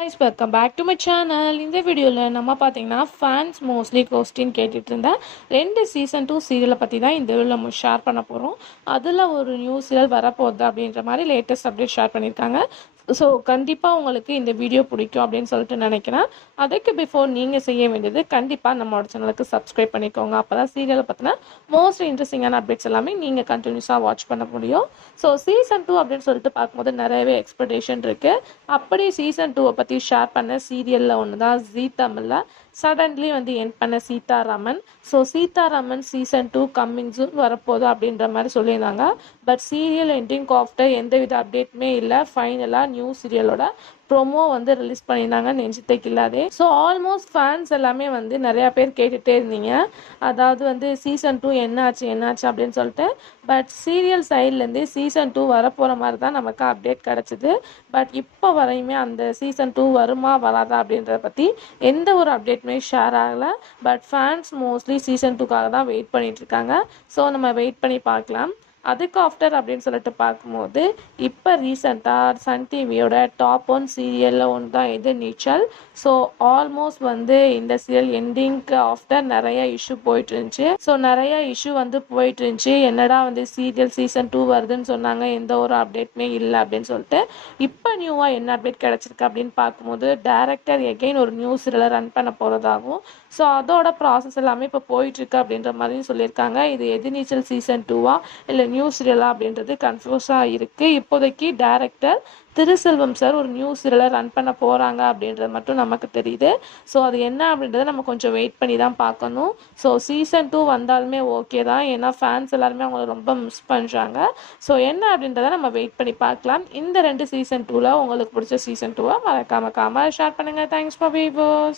guys, welcome back to my channel. இந்த வீடியோவில் நம்ம பார்த்தீங்கன்னா ஃபேன்ஸ் மோஸ்ட்லி கொஸ்டின் கேட்டுட்டு இருந்த 2 சீசன் 2 சீரியலை பற்றி தான் இந்த வீடியோவில் நம்ம ஷேர் பண்ண போகிறோம். அதில் ஒரு நியூ சீரியல் வரப்போகுது அப்படின்ற மாதிரி லேட்டஸ்ட் அப்டேட் ஷேர் பண்ணியிருக்காங்க. ஸோ கண்டிப்பாக உங்களுக்கு இந்த வீடியோ பிடிக்கும் அப்படின்னு சொல்லிட்டு நினைக்கிறேன். அதுக்கு பிஃபோர் நீங்கள் செய்ய வேண்டியது கண்டிப்பாக நம்மளோட சேனலுக்கு சப்ஸ்கிரைப் பண்ணிக்கோங்க. அப்போ தான் சீரியலை பற்றின மோஸ்ட் இன்ட்ரெஸ்டிங்கான அப்டேட்ஸ் எல்லாமே நீங்கள் கண்டினியூஸாக வாட்ச் பண்ண முடியும். ஸோ சீசன் 2 அப்படின்னு சொல்லிட்டு பார்க்கும்போது நிறையவே எக்ஸ்பெக்டேஷன் இருக்குது. அப்படி சீசன் 2 பற்றி ஷேர் பண்ண சீரியலில் ஒன்று தான் ஜீ தமிழில் சடன்லி வந்து என் பண்ண Sitharaman. So Sitharaman season 2 coming June வரப்போகுது அப்படின்ற மாதிரி சொல்லியிருந்தாங்க. பட் சீரியல் எண்டிங் ஆஃப்டர் எந்தவித அப்டேட்டுமே இல்லை. ஃபைனலாக நியூ சீரியலோட ப்ரோமோ வந்து ரிலீஸ் பண்ணியிருந்தாங்க நெஞ்சத்தைக்கு இல்லாதே. ஸோ ஆல்மோஸ்ட் ஃபேன்ஸ் எல்லாமே வந்து நிறையா பேர் கேட்டுகிட்டே இருந்தீங்க, அதாவது வந்து சீசன் 2 என்னாச்சு அப்படின்னு சொல்லிட்டு. பட் சீரியல் சைட்லேருந்து சீசன் 2 வரப்போகிற மாதிரி தான் நமக்கு அப்டேட் கிடச்சிது. பட் இப்போ வரையுமே அந்த சீசன் 2 வருமா வராதா அப்படின்றத பற்றி எந்த ஒரு அப்டேட்டுமே ஷேர் ஆகலை. பட் ஃபேன்ஸ் மோஸ்ட்லி சீசன் 2க்காக தான் வெயிட் பண்ணிகிட்ருக்காங்க. ஸோ நம்ம வெயிட் பண்ணி பார்க்கலாம். அதுக்கு ஆஃப்டர் அப்படின்னு சொல்லிட்டு பார்க்கும்போது இப்போ ரீசெண்டாக சன் டிவியோட டாப் 1 சீரியலில் ஒன்று தான் இது நீச்சல். ஸோ ஆல்மோஸ்ட் வந்து இந்த சீரியல் எண்டிங்க்கு ஆஃப்டர் நிறைய இஷ்யூ போயிட்டு இருந்துச்சு. ஸோ நிறைய இஷ்யூ வந்து போயிட்டு இருந்துச்சு. என்னடா வந்து சீரியல் சீசன் 2 வருதுன்னு சொன்னாங்க, எந்த ஒரு அப்டேட்டுமே இல்லை அப்படின்னு சொல்லிட்டு. இப்போ நியூவாக என்ன அப்டேட் கிடச்சிருக்கு அப்படின்னு பார்க்கும்போது டைரக்டர் எகெயின் ஒரு நியூ சீரியலை ரன் பண்ண போகிறதாகவும், ஸோ அதோட ப்ராசஸ் எல்லாமே இப்போ போயிட்டுருக்கு அப்படின்ற மாதிரியும் சொல்லியிருக்காங்க. இது எது நீச்சல் சீசன் 2வா இல்லை நியூ சீரியலா அப்படின்றது கன்ஃபியூஸாக இருக்குது. இப்போதைக்கு டைரக்டர் திருசெல்வம் சார் ஒரு நியூ சீரியலை ரன் பண்ண போகிறாங்க அப்படின்றது மட்டும் நமக்கு தெரியுது. ஸோ அது என்ன அப்படின்றத நம்ம கொஞ்சம் வெயிட் பண்ணி தான் பார்க்கணும். ஸோ சீசன் 2 வந்தாலுமே ஓகே தான், ஏன்னா ஃபேன்ஸ் எல்லாருமே அவங்கள ரொம்ப மிஸ் பண்ணுறாங்க. ஸோ என்ன அப்படின்றத நம்ம வெயிட் பண்ணி பார்க்கலாம். இந்த 2 சீசன் 2ல் உங்களுக்கு பிடிச்ச சீசன் 2வை மறக்காம ஷேர் பண்ணுங்கள். Thanks for viewers.